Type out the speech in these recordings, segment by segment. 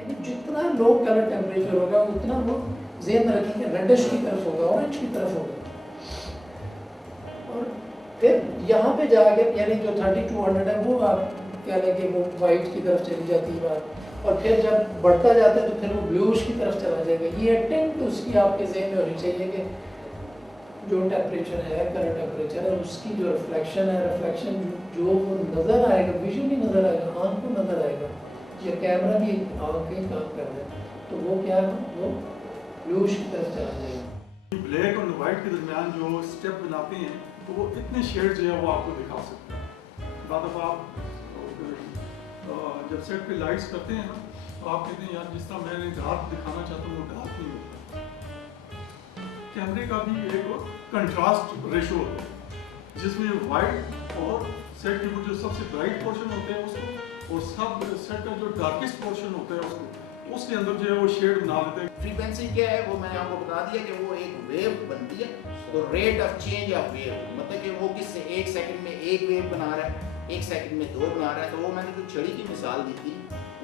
यानी जितना लो colour temperature होगा उतना वो ज़हन में रखेंगे रेडिश की तरफ होगा, ऑरेंज की तरफ होगा। और फिर यहाँ पे जाके यानी जो 3200 है वो आप क्या लगे वो वाइट की तरफ चली जाती है बात, और फिर जब बढ़ता जाता है तो फिर वो ब्लूइश की तरफ चला जाएगा। ये टेंट उसकी आपके ज़हन में होनी चाहिए कि जो टेम्परेचर है, कलर टेम्परेचर है, उसकी जो रिफ्लेक्शन है, रिफ्लेक्शन जो वो नज़र आएगा, विजुअली नज़र आएगा, आँख को नज़र आएगा, या कैमरा भी आँख के काम कर रहा है, तो वो क्या है, वो ब्लूइश की तरफ चला जाएगा। ब्लैक और वाइट के दरमियान जो स्टेप बनाते हैं तो वो इतने शेड जो है वो आपको दिखा सकते हैं। बाद दफ़ा आप जब सेट पे लाइट्स करते हैं ना तो आप कहते हैं यार जिस तरह मैंने डार्क दिखाना चाहता हूँ वो डार्क नहीं होता। कैमरे का भी एक कंट्रास्ट रेशो होता है जिसमें वाइट और सेट के वो जो सबसे ब्राइट पोर्शन होते हैं उसको और सब सेट का जो डार्केस्ट पोर्शन होता है उसके अंदर जो है वो शेड बना देते हैं। फ्रीक्वेंसी क्या है वो मैंने आपको बता दिया कि वो एक वेव बनती है, तो rate of change of wave मतलब कि वो किससे 1 सेकंड में 1 वेव बना रहा है, 1 सेकंड में 2 बना रहा है। तो वो मैंने जो छड़ी की मिसाल दी थी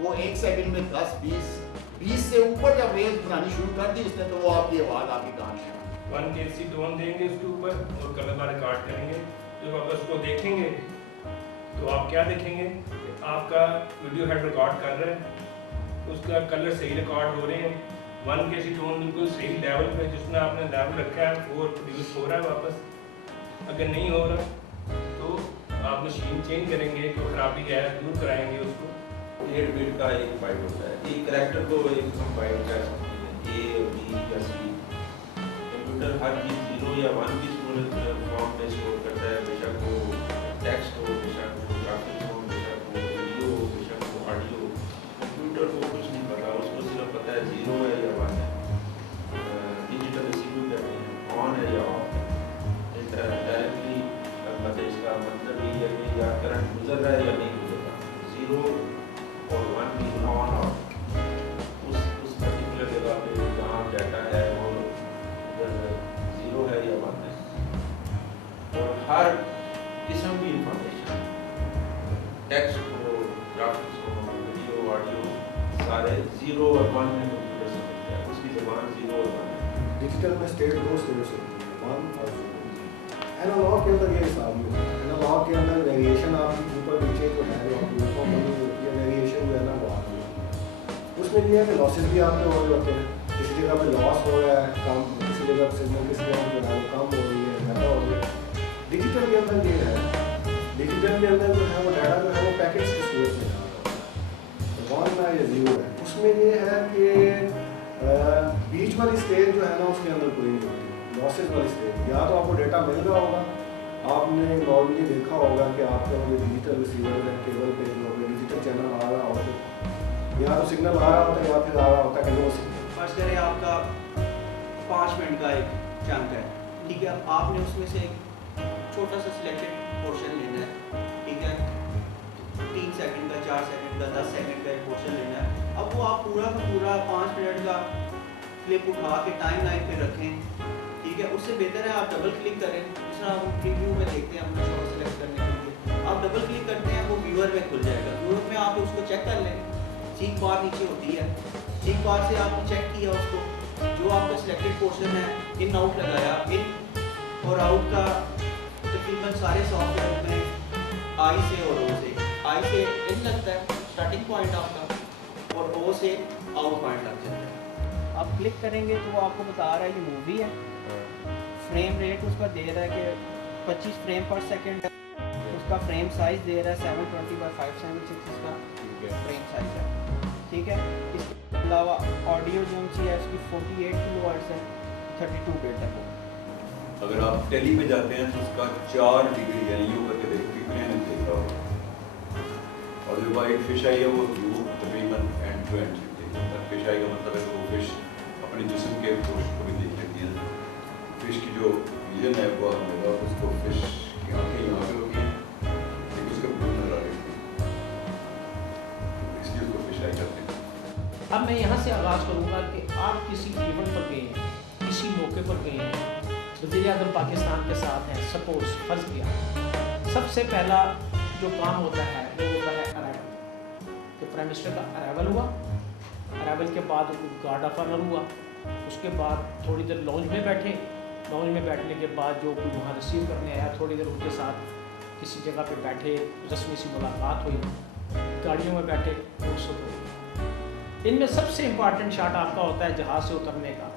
वो 1 सेकंड में 10-20 से ऊपर जब वेव बनानी शुरू कर दी उसने तो वो आपकी आवाज़ आपके कान में 1 kc टोन देंगे उसके ऊपर और कलर बार रिकॉर्ड करेंगे। जब आप उसको देखेंगे तो आप क्या देखेंगे, आपका वीडियो हेड रिकॉर्ड कर रहा है, उसका कलर सही रिकॉर्ड हो रहे हैं, 1 kc टोन बिल्कुल सही लेवल पे जिसमें आपने लेवल रखा है वो प्रोड्यूस हो रहा है वापस। अगर नहीं हो रहा तो आप मशीन चेंज करेंगे, कोई खराबी है दूर कराएंगे उसको। 8 बिट का एक बाइट होता है, एक कैरेक्टर को एक हम बाइट कर सकते हैं, ए और बी या सी। कंप्यूटर हर चीज़ 0 या 1 की फॉर्म में स्टोर करता है, बेशक वो टेक्स्ट हो, बेशक वो ग्राफिक्स हो, बेशक वो वीडियो हो, बेशक वो ऑडियो। कंप्यूटर को कुछ नहीं पता, उसको सिर्फ पता है 0 है या 1 है। डिजिटल रिसीव करते हैं ऑन है या ऑफ है, डायरेक्टली मतलब इसका मतलब ये है कि या करंट गुजर रहा है या नहीं गुजर रहा। 0 और 1 भी ऑन ऑफ उस पर्टिकुलर जगह पे जहाँ डाटा है वो उधर 0 है या 1 है। और हर किस्म की इंफॉर्मेशन टेक्स्ट हो, ग्राफिक्स हो, वीडियो, ऑडियो सारे 0 और 1 में कंप्यूटर समझता है, उसकी ज़बान 0 और 1 है। डिजिटल में स्टेट 2 स्टेट्स होती है, 1 और 0। एनालॉग के अंदर ये हिसाब नहीं होता। एनालॉग के अंदर वेरिएशन आप ऊपर नीचे जो है जो आपकी यूनिफॉर्म होती है, वेरिएशन जो है ना वो आती है। उसमें ये है कि लॉसेस भी आपके हो रहे होते हैं, किसी जगह पे लॉस हो रहा है कम, किसी जगह पे सिग्नल किसी जगह जो है वो कम हो रही है, ज़्यादा हो रही है। डिजिटल के अंदर ये है, डिजिटल के अंदर जो है वो डाटा जो है वो पैकेज की सूरत में आता है, 1 है या 0 है। उसमें ये है कि बीच वाली स्टेज जो है ना उसके अंदर पूरी नहीं होती, लॉसेस वाली स्टेज। या तो आपको डेटा मिल रहा होगा, आपने नॉर्मली देखा होगा कि आपका जो डिजिटल रिसीवर है केबल पे जो डिजिटल चैनल आ रहा होता है, या तो सिग्नल आ रहा होता है या फिर आ रहा होता है कि नो सिग्नल। फर्स्ट करें आपका 5 मिनट का एक चंक है, ठीक है, आपने उसमें से एक छोटा सा सिलेक्टेड पोर्शन लेना है, ठीक है, 3 सेकंड का, 4 सेकंड का, 10 सेकंड का एक पोर्शन लेना है। अब वो आप पूरा का पूरा 5 मिनट का क्लिप उठा के टाइम लाइन पे रखें, ठीक है। उससे बेहतर है आप डबल क्लिक करें, जिस तरह हम प्रीव्यू में देखते हैं अपना शॉट सेलेक्ट करने के लिए, आप डबल क्लिक करते हैं वो व्यूअर में खुल जाएगा। व्यूअर में आप उसको चेक कर लें, सीक बार नीचे होती है, सीक बार से आपने चेक किया उसको, जो आपका सिलेक्टेड पोर्शन है, इन आउट लगाया, इन और आउट का तकरीबन सारे सॉफ्टवेयर में आई से और ओ से, आई से इन लगता है स्टार्टिंग पॉइंट आपका, और ओ से आउट पॉइंट लग जाता है। आप क्लिक करेंगे तो वो आपको बता रहा है कि मूवी है, फ्रेम रेट उसका दे रहा है कि 25 फ्रेम पर सेकंड है, उसका फ्रेम साइज दे रहा है 720x576 इसका फ्रेम साइज है, ठीक है। इसके अलावा ऑडियो जो है उसकी 48 किलोहर्ट्ज़ है, 32 बिट है वो। अगर आप टेली में जाते हैं तो उसका 4 डिग्री यानी यूँ करके देखिए मैंने देखा होगा, और जो वाइट फिश आई है वो तकरीबन एंड टू एंड देखता है। फिश आई का मतलब है कि वो फिश अपने जिस्म के पोस्ट को भी देख लेती है। फिश की जो विजन है वो आप होगा, उसको फिश की आँखें यहाँ पे होती हैं, लेकिन उसका ब्लू नजर आ रही है, इसलिए उसको फिश आई करते हैं। अब मैं यहाँ से आगाज़ करूँगा कि आप किसी इवेंट पर गए हैं, किसी मौके पर गए हैं, वज़ीर-ए-आज़म पाकिस्तान के साथ हैं, सपोज फ़र्ज़ किया, सबसे पहला जो काम होता है वो होता है अराइवल। तो प्राइम मिनिस्टर का अराइवल हुआ, ارائیول کے بعد گارڈ آف آنر ہوا. اس کے بعد تھوڑی دیر لانچ میں بیٹھے. لانچ میں بیٹھنے کے بعد جو کوئی وہاں ریسیو کرنے آیا تھوڑی دیر ان کے ساتھ کسی جگہ پہ بیٹھے, رسمی سی ملاقات ہوئی, گاڑیوں میں بیٹھے, فرصت ہوئی. ان میں سب سے امپارٹنٹ شاٹ آپ کا ہوتا ہے جہاز سے اترنے کا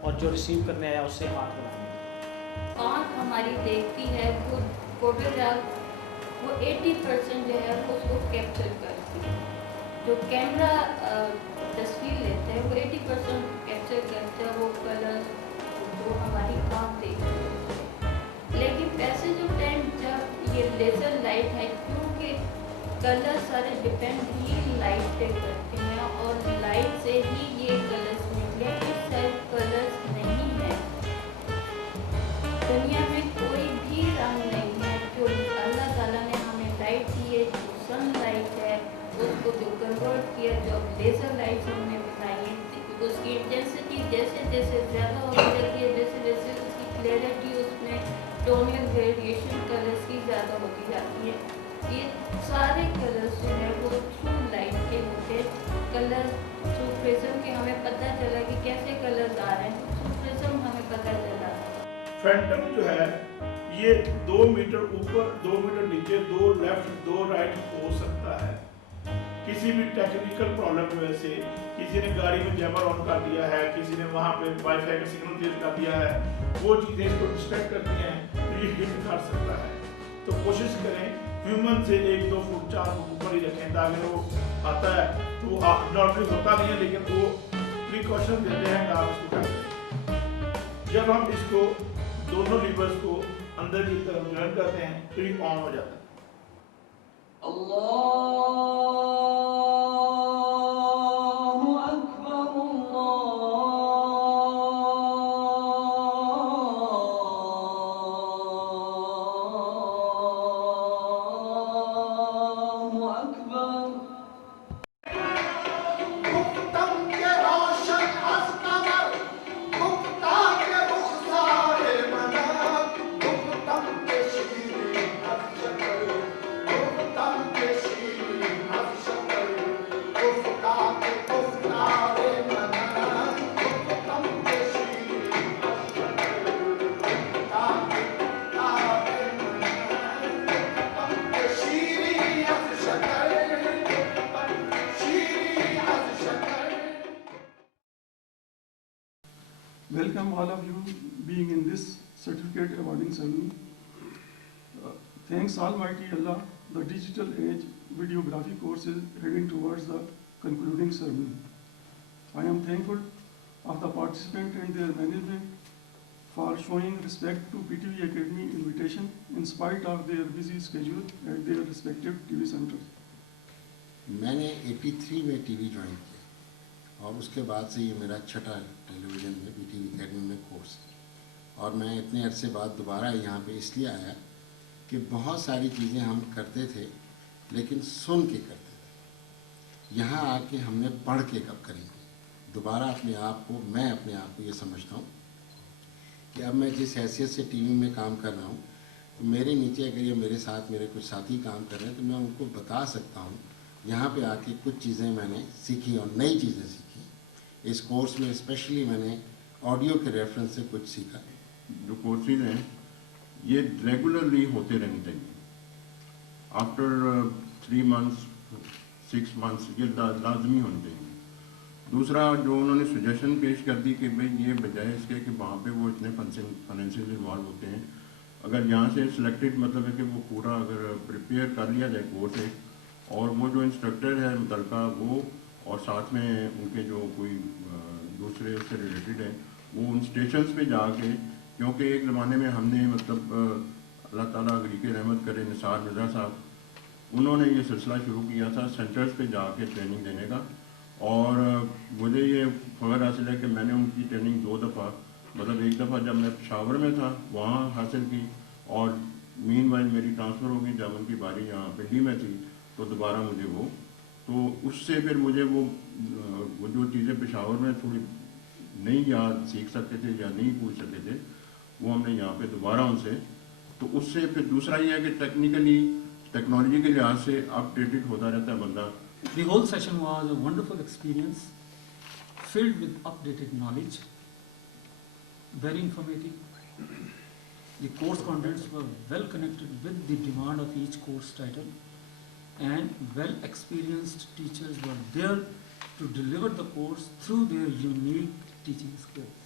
اور جو ریسیو کرنے آیا اس سے ہاتھ ملانے کا. آنکھ ہماری دیکھتی ہے, وہ فوٹوگراف وہ 80% جو ہے وہ اس کو کیپچر کرتی ہے. جو کیمرہ تصویر لیتے ہیں وہ 80% کیپچر کرتے ہیں وہ کلرز جو ہماری آنکھ دیکھتی ہے. لیکن پیسج آف ٹائم جب یہ لیزر لائٹ ہے, کیونکہ کلر سارے ڈپینڈ ہی لائٹ پہ کرتے ہیں اور لائٹ سے ہی یہ کلرز نکلے. اس سائڈ کلرز نہیں ہیں دنیا میں, کوئی بھی رنگ نہیں ہے جو اللہ تعالیٰ نے ہمیں لائٹ دی ہے, جو سن لائٹ ہے اس کو جو کنورٹ کیا, جو لیزر لائٹ ہم نے بنائی ہے, اس کی انٹینسٹی جیسے جیسے زیادہ ہوتی جاتی ہے, جیسے جیسے اس کی کلیئرٹی, اس میں ٹونل ویریشن کلرز کی زیادہ ہوتی جاتی ہے. یہ سارے کلرز جو ہے وہ تھرو لائٹ کے ہوتے کلر, تھرو پرزم کے ہمیں پتہ چلا کہ کیسے کلرز آ رہے ہیں, تھرو پرزم ہمیں پتہ چلا. فینٹم جو ہے یہ 2 میٹر اوپر 2 میٹر نیچے 2 لیفٹ 2 رائٹ ہو سکتا ہے. کسی بھی ٹیکنیکل پرابلم کی وجہ سے کسی نے گاڑی میں جیمر آن کر دیا ہے, کسی نے وہاں پہ وائی فائی کا سگنل تیز کر دیا ہے, وہ چیزیں اس کو ڈسٹریکٹ کرتی ہیں تو یہ ہٹ کر سکتا ہے. تو کوشش کریں ہیومن سے 1-2 فٹ 4 فٹ اوپر ہی رکھیں تاکہ وہ آتا ہے تو وہ نارملی ہوتا نہیں ہے لیکن وہ پریکاشن دیتے ہیں کہ آپ اس کو کرتے ہیں. جب ہم اس کو دونوں لیورز کو اندر کی طرف جوائن کرتے ہیں تو یہ آن ہو جاتا ہے. Welcome all of you being in this certificate awarding ceremony. Thanks Almighty Allah, the digital age videography course is heading towards the concluding ceremony. I am thankful of the participants and their management for showing respect to PTV Academy invitation in spite of their busy schedule at their respective TV centers. मैंने 83 में TV join किया और उसके बाद से ये मेरा छठा टेलीविज़न में PTV एकेडमी में कोर्स है. और मैं इतने अरसे बाद दोबारा यहाँ पे इसलिए आया कि बहुत सारी चीज़ें हम करते थे लेकिन सुन के करते थे. यहाँ आके हमने पढ़ के कब करेंगे. दोबारा अपने आप को, मैं अपने आप को ये समझता हूँ कि अब मैं जिस हैसियत से टीवी में काम कर रहा हूँ तो मेरे नीचे अगर ये मेरे साथ मेरे कुछ साथी काम कर रहे हैं तो मैं उनको बता सकता हूँ. यहाँ पे आके कुछ चीज़ें मैंने सीखी और नई चीज़ें सीखी. इस कोर्स में स्पेशली मैंने ऑडियो के रेफरेंस से कुछ सीखा. जो कोर्सेज हैं ये रेगुलरली होते रहने चाहिए. आफ्टर 3 months 6 months ये लाजमी होने चाहिए. दूसरा जो उन्होंने सजेशन पेश कर दी कि भाई ये बजाय इसके कि वहाँ पे वो इतने फाइनेंशियल इन्वॉल्व होते हैं, अगर यहाँ से सिलेक्टेड मतलब है कि वो पूरा अगर प्रिपेयर कर लिया जाए कोर्स है और वो जो इंस्ट्रक्टर है मुतलका वो और साथ में उनके जो कोई दूसरे उससे रिलेटेड है वो उन स्टेशंस पे जाके, क्योंकि एक ज़माने में हमने मतलब अल्लाह ताला गरीक़ रहमत करे निसार मिर्ज़ा साहब उन्होंने ये सिलसिला शुरू किया था सेंटर्स पे जाके ट्रेनिंग देने का. और मुझे ये फ़ख्र हासिल है कि मैंने उनकी ट्रेनिंग 2 दफ़ा मतलब एक दफ़ा जब मैं पेशावर में था वहाँ हासिल की और मीनवाइल मेरी ट्रांसफ़र हो गई जब उनकी बारी यहाँ पिंडी में थी तो दोबारा मुझे वो तो उससे फिर मुझे वो जो चीज़ें पेशावर में थोड़ी नहीं याद सीख सकते थे या नहीं पूछ सकते थे वो हमने यहाँ पे दोबारा उनसे तो उससे फिर दूसरा ये है कि टेक्निकली टेक्नोलॉजी के लिहाज से अपडेटेड होता रहता है बंदा. The whole session was a wonderful experience filled with updated knowledge, very informative. The course contents were well connected with the demand of each course title, and well experienced teachers were there to deliver the course through their unique teaching skills.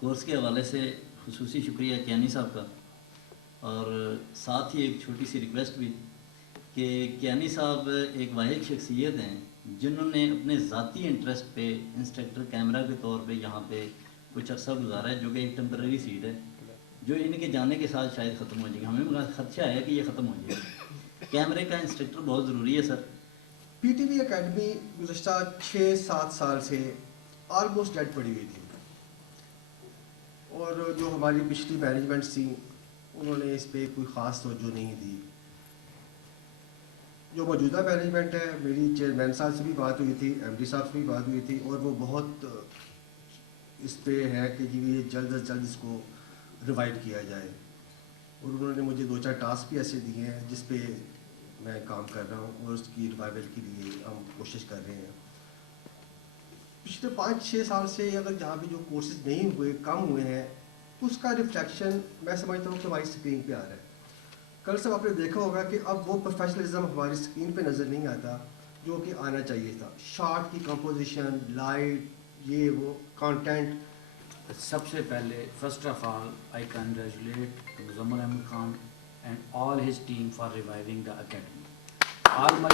Course के हवाले से खुसूसी शुक्रिया कियानी साहब का, और साथ ही एक छोटी सी रिक्वेस्ट भी कि कियानी साहब एक वाहिद शख्सियत हैं जिन्होंने अपने ज़ाती इंटरेस्ट पे इंस्ट्रक्टर कैमरा के तौर पे यहाँ पे कुछ अर्सा गुजारा है, जो कि एक टेम्पररी सीट है जो इनके जाने के साथ शायद ख़त्म हो जाएगी। हमें खदशा है कि ये ख़त्म हो जाएगा। कैमरे का इंस्ट्रक्टर बहुत ज़रूरी है सर। पीटीवी एकेडमी गुज़श्ता 6-7 साल से ऑलमोस्ट डेड पड़ी हुई थी, और जो हमारी पिछली मैनेजमेंट थी उन्होंने इस पर कोई ख़ास तवज्जो नहीं दी। जो मौजूदा मैनेजमेंट है, मेरी चेयरमैन साहब से भी बात हुई थी, एमडी साहब से भी बात हुई थी, और वो बहुत इस पे है कि ये जल्द अज जल्द इसको रिवाइव किया जाए, और उन्होंने मुझे 2-4 टास्क भी ऐसे दिए हैं जिस पे मैं काम कर रहा हूँ, और उसकी रिवाइवल के लिए हम कोशिश कर रहे हैं। पिछले 5-6 साल से अगर जहाँ पे जो कोर्सेज नहीं हुए, कम हुए हैं, तो उसका रिफ्लेक्शन मैं समझता हूँ कि हमारी स्क्रीन पे आ रहा है। कल सब आपने देखा होगा कि अब वो प्रोफेशनलिज्म हमारी स्क्रीन पे नज़र नहीं आता जो कि आना चाहिए था। शॉट की कंपोजिशन, लाइट, ये वो कंटेंट। सबसे पहले first of all I congratulate Muzammil Ahmed Khan and all his team for reviving the academy. All my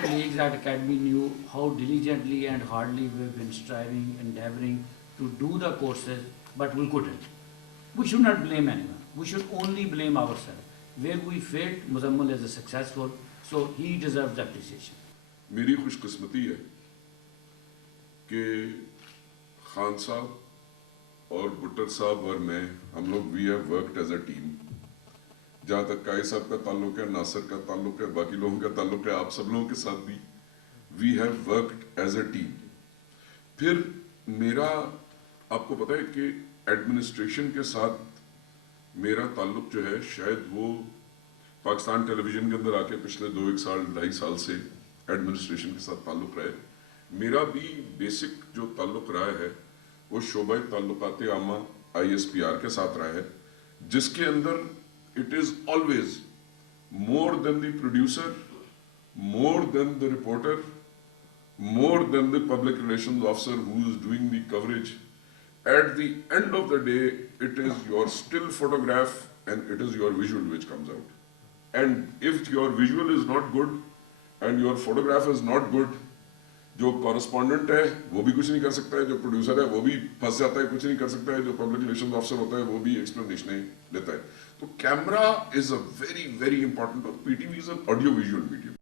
colleagues at academy knew how diligently and hardly we've been striving, endeavoring to do the courses, but we couldn't. We should not blame anyone. We should only blame ourselves. Where we failed, Muzammil is successful, so he deserves the appreciation. मेरी खुशकिस्मती है कि खान साहब और बुट्टर साहब और मैं, हम लोग we have worked as a team. जहाँ तक काई साहब का ताल्लुक है, नासिर का ताल्लुक है, बाकी लोगों का ताल्लुक है, आप सब लोगों के साथ भी we have worked as a team. फिर मेरा आपको पता है कि एडमिनिस्ट्रेशन के साथ मेरा ताल्लुक जो है, शायद वो पाकिस्तान टेलीविज़न के अंदर आके पिछले 2-1 साल 2.5 साल से एडमिनिस्ट्रेशन के साथ ताल्लुक रहा है। मेरा भी बेसिक जो ताल्लुक रहा है वो शोबा ताल्लुकात आमा ISPR के साथ रहा है, जिसके अंदर it is always more than the producer, more than the reporter, more than the public relations officer who is doing the coverage. At the end of the day it is your still photograph and it is your visual which comes out, and if your visual is not good and your photograph is not good, जो correspondent है वो भी कुछ नहीं कर सकता है, जो प्रोड्यूसर है वो भी फंस जाता है, कुछ नहीं कर सकता है, जो पब्लिक रिलेशंस ऑफिसर होता है वो भी एक्सप्लेनेशन लेता है। तो camera is a very very important, PTV is an audio visual medium.